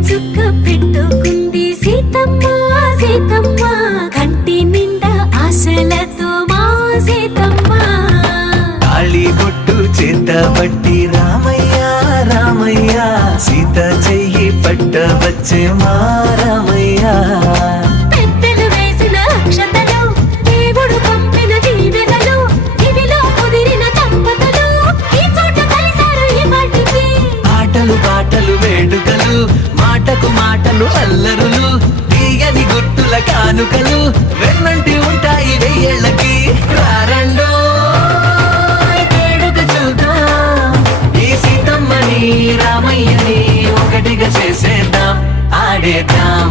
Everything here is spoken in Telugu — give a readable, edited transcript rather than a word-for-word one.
చుక్క పెట్టుకుంది సీతమ్మ సీతమ్మ కంటి నిండా ఆశలతో మా సీతమ్మ తాళి బొట్టు చేత పట్టి రామయ్య రామయ్య సీత చెయ్యి పట్ట వచ్చే మా రామయ్య పెద్దలు వేసిన అక్షతలు దేవుడు పంపిన దీవెనలు ఇవిలో కుదిరిన దంపతులు ఈ చోట కలిసారు ఈ పాటికి ఆటలు పాటలు వేడుకలు మాటకు మాటలు అల్లరులు తీయని గుర్తుల కానుకలు వెన్నంటి ఉంటాయి వెయ్యేళ్ళకి రారండో వేడుక చూద్దాం ఈ సీతమ్మని రామయ్యని ఒకటిగా చేసేద్దాం ఆడేద్దాం